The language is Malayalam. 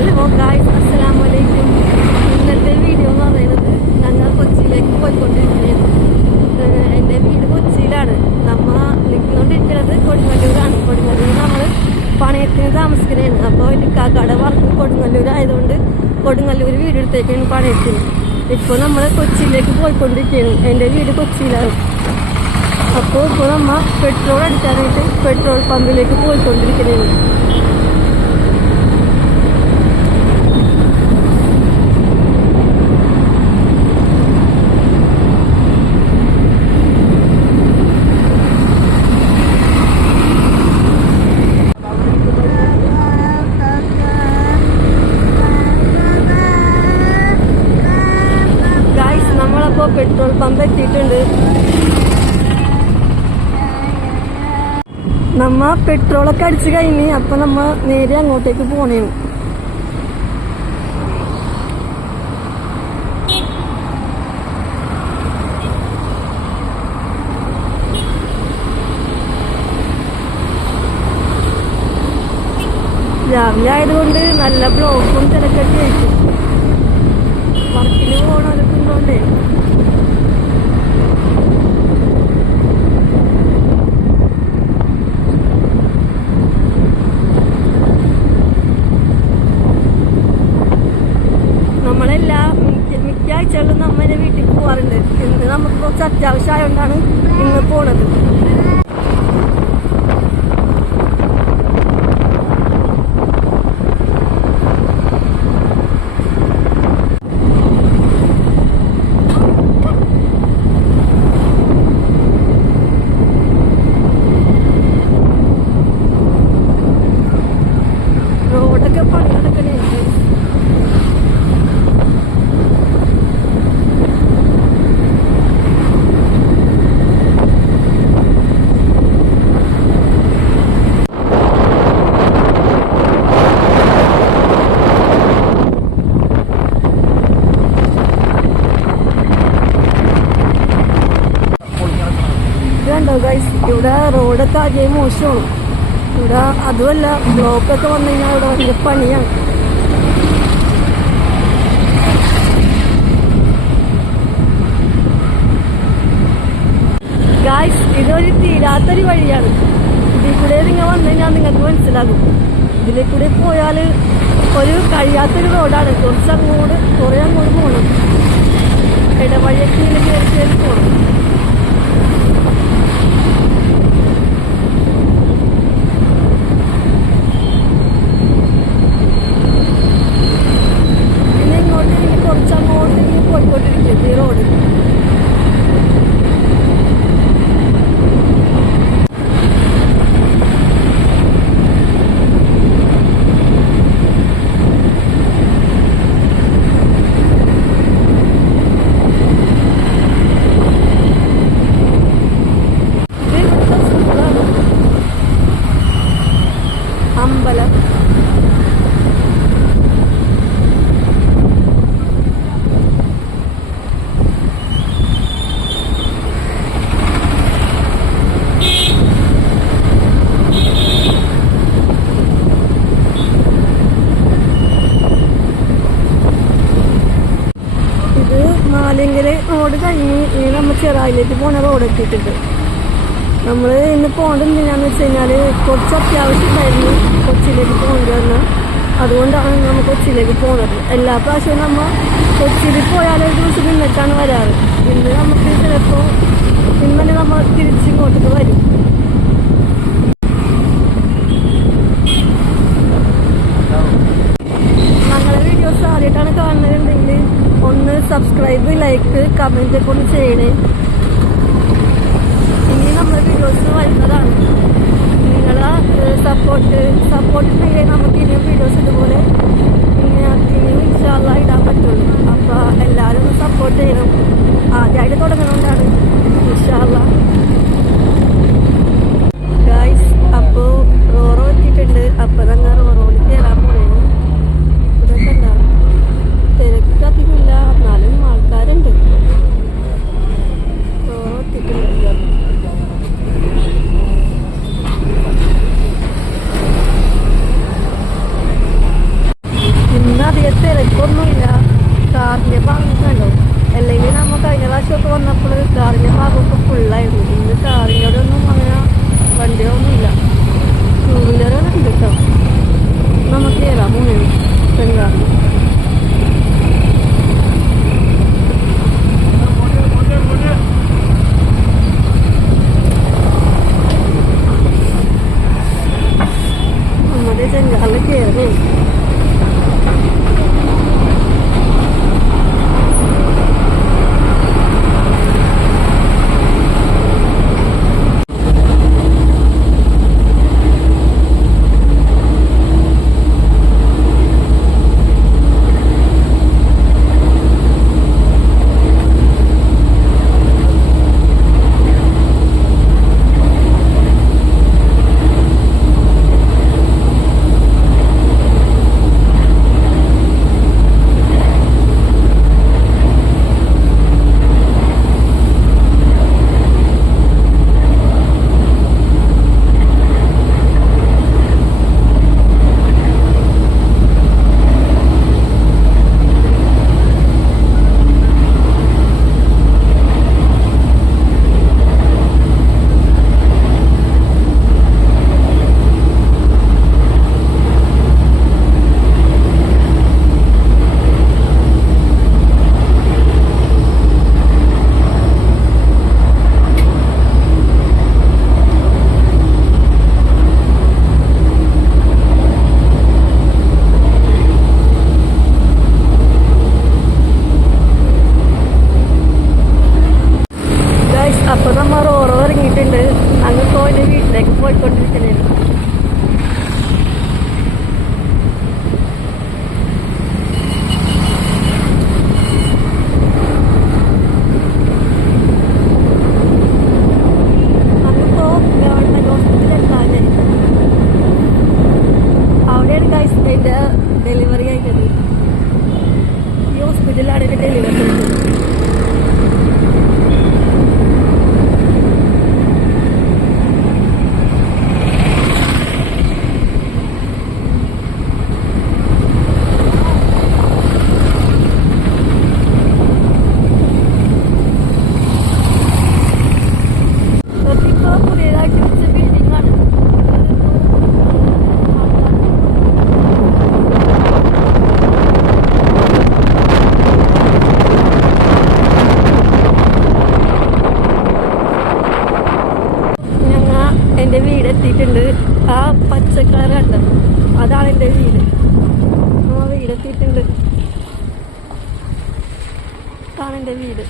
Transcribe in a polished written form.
ഹലോ ഗായ്സ്, അസ്സലാമു അലൈക്കും. ഇന്നത്തെ വീഡിയോ എന്ന് പറയുന്നത് ഞങ്ങൾ കൊച്ചിയിലേക്ക് പോയിക്കൊണ്ടിരിക്കുകയാണ്. എൻ്റെ വീട് കൊച്ചിയിലാണ്. നമ്മൾ നിൽക്കുകൊണ്ടിരിക്കുന്നത് കൊടുങ്ങല്ലൂരാണ്. കൊടുങ്ങല്ലൂർ നമ്മൾ പണയത്തിന് താമസിക്കുന്നതാണ്. അപ്പോൾ ഇക്കാക്കയുടെ വർക്ക് കൊടുങ്ങല്ലൂർ ആയതുകൊണ്ട് കൊടുങ്ങല്ലൂർ വീടെടുത്തേക്കാണ് പണയത്തിന്. ഇപ്പോൾ നമ്മൾ കൊച്ചിയിലേക്ക് പോയിക്കൊണ്ടിരിക്കുകയാണ്. എൻ്റെ വീട് കൊച്ചിയിലാണ്. അപ്പോൾ ഇപ്പോൾ നമ്മൾ പെട്രോൾ അടിക്കാനായിട്ട് പെട്രോൾ പമ്പിലേക്ക് പോയിക്കൊണ്ടിരിക്കുന്നതാണ്. പെട്രോൾ പമ്പ് എത്തിയിട്ടുണ്ട്. നമ്മ പെട്രോളൊക്കെ അടിച്ചു കഴിഞ്ഞ് അപ്പൊ നമ്മ നേരെ അങ്ങോട്ടേക്ക് പോണേ. രാവിലെ ആയതുകൊണ്ട് നല്ല ബ്ലോക്കും തിരക്കൊക്കെ ആയിരിക്കും. വർക്കിന് പോകണവരൊക്കെ ഉണ്ടോണ്ടേ മിക്ക ആഴ്ചകളിലും നമ്മെ വീട്ടിൽ പോവാറുണ്ട്. ഇന്ന് നമുക്ക് കുറച്ച് അത്യാവശ്യമായതുകൊണ്ടാണ് ഇന്ന് പോണത്. റോഡൊക്കെ പണി നടക്കണേ. ഇതുണ്ടോ ഗൈസ്, ഇവിടെ റോഡൊക്കെ ആകെ മോശമാണ്. ഇവിടെ അതുമല്ല, ബ്ലോക്കൊക്കെ വന്നു കഴിഞ്ഞാൽ ഇവിടെ ഭയങ്കര പണിയാണ്. ഗൈസ്, ഇതൊരു തീരാത്തൊരു വഴിയാണ്. ഇതിൽ കൂടെ നിങ്ങൾ വന്നു കഴിഞ്ഞാൽ നിങ്ങൾക്ക് മനസ്സിലാകും. ഇതിലെ കൂടെ പോയാൽ ഒരു കഴിയാത്തൊരു റോഡാണ്. കുറേ അങ്ങോട്ട് പോകണം. ഇടവഴിയൊക്കെ ഇങ്ങനെ കയറി പോകണം. പിന്നെ ഇങ്ങോട്ട് കുറച്ചങ്ങോട്ട് പോയിക്കൊണ്ടിരിക്കും ഈ റോഡ്. അമ്പലം ഇത് മാലിങ്കല് റോഡ് കഴിഞ്ഞ് നമ്മൾ ചെറായിലേക്ക് പോണ റോഡ് എത്തിയിട്ടുണ്ട്. നമ്മൾ ഇന്ന് പോകേണ്ടത് എന്തിനാന്ന് വെച്ച് കഴിഞ്ഞാൽ കുറച്ച് അത്യാവശ്യം ഉണ്ടായിരുന്നു കൊച്ചിയിലേക്ക് പോകേണ്ടി. അതുകൊണ്ടാണ് നമ്മൾ കൊച്ചിയിലേക്ക് പോകുന്നത്. എല്ലാ പ്രാവശ്യവും നമ്മൾ കൊച്ചിയിൽ പോയാൽ ഒരു ദിവസം നിന്നിട്ടാണ് വരാറ്. ഇന്ന് നമുക്ക് ചിലപ്പോൾ ഇന്നലെ നമ്മൾ തിരിച്ചിങ്ങോട്ടേക്ക് വരും. ഞങ്ങളുടെ വീഡിയോസ് ആദ്യമായിട്ടാണ് കാണുന്നതുണ്ടെങ്കിൽ ഒന്ന് സബ്സ്ക്രൈബ്, ലൈക്ക്, കമന്റ് ഒക്കെ ഒന്ന് ചെയ്യണേ. ഇനി നമ്മുടെ വീഡിയോസ് വരുന്നതാണ്. നിങ്ങളെ സപ്പോർട്ടിനെങ്കിൽ നമുക്ക് ഇനിയും വീഡിയോസ് ഇതുപോലെ ഇനിയും ഇൻഷാ അല്ലാഹ് ഇടാൻ പറ്റുള്ളൂ. അപ്പോൾ എല്ലാവരും ഒന്ന് സപ്പോർട്ട് ചെയ്യണം. ആദ്യമായിട്ട് തുടങ്ങുന്നതുകൊണ്ടാണ്. ഇൻഷാ അല്ലാഹ്. ഗൈസ്, അപ്പോൾ റോറോ എത്തിയിട്ടുണ്ട്. അപ്പോൾ ഞങ്ങൾ റോറോയിൽ കയറാൻ പോണേന്. ഇതൊക്കെ എന്താ തിരക്ക് അധികമില്ല, എന്നാലും ആൾക്കാരുണ്ട്. റോറോ എത്തിയിട്ടുണ്ട്. വലിയ തിരക്കൊന്നുമില്ല. കാറിന്റെ ഭാഗം കണ്ടോ? അല്ലെങ്കിൽ നമ്മൾ കഴിഞ്ഞ പ്രാവശ്യമൊക്കെ വന്നപ്പോൾ കാറിന്റെ ഭാഗമൊക്കെ ഫുള്ളായിരുന്നു. ഇന്ന് കാറിൻ്റെ ഒന്നും അങ്ങനെ വണ്ടിയൊന്നുമില്ല. ടൂ വീലറുകളുണ്ട് കേട്ടോ. നമുക്ക് കയറാം മൂന്ന് പെൺകാറിൽ. നമ്മുടെ ചെങ്കാറിൽ കയറി. അപ്പോൾ നമ്മൾ റോറോ ഇറങ്ങിയിട്ടുണ്ട്. ഞങ്ങളിപ്പോൾ എൻ്റെ വീട്ടിലേക്ക് പോയിക്കൊണ്ടിരിക്കുന്നത്. ഞങ്ങളിപ്പോൾ ഗവൺമെൻറ് ഹോസ്പിറ്റലിലെത്താൻ അവിടെയാണ് ഗൈസ് എൻ്റെ ഡെലിവറി കഴിഞ്ഞത്. ഈ ഹോസ്പിറ്റലിലാണ് എൻ്റെ ഡെലിവറി കഴിഞ്ഞത്. എൻ്റെ വീട് എത്തിയിട്ടുണ്ട്. ആ പച്ചക്കറി കണ്ടോ, അതാണ് എൻ്റെ വീട്. ആ വീടെത്തിയിട്ടുണ്ട്. അതാണ് എൻ്റെ വീട്.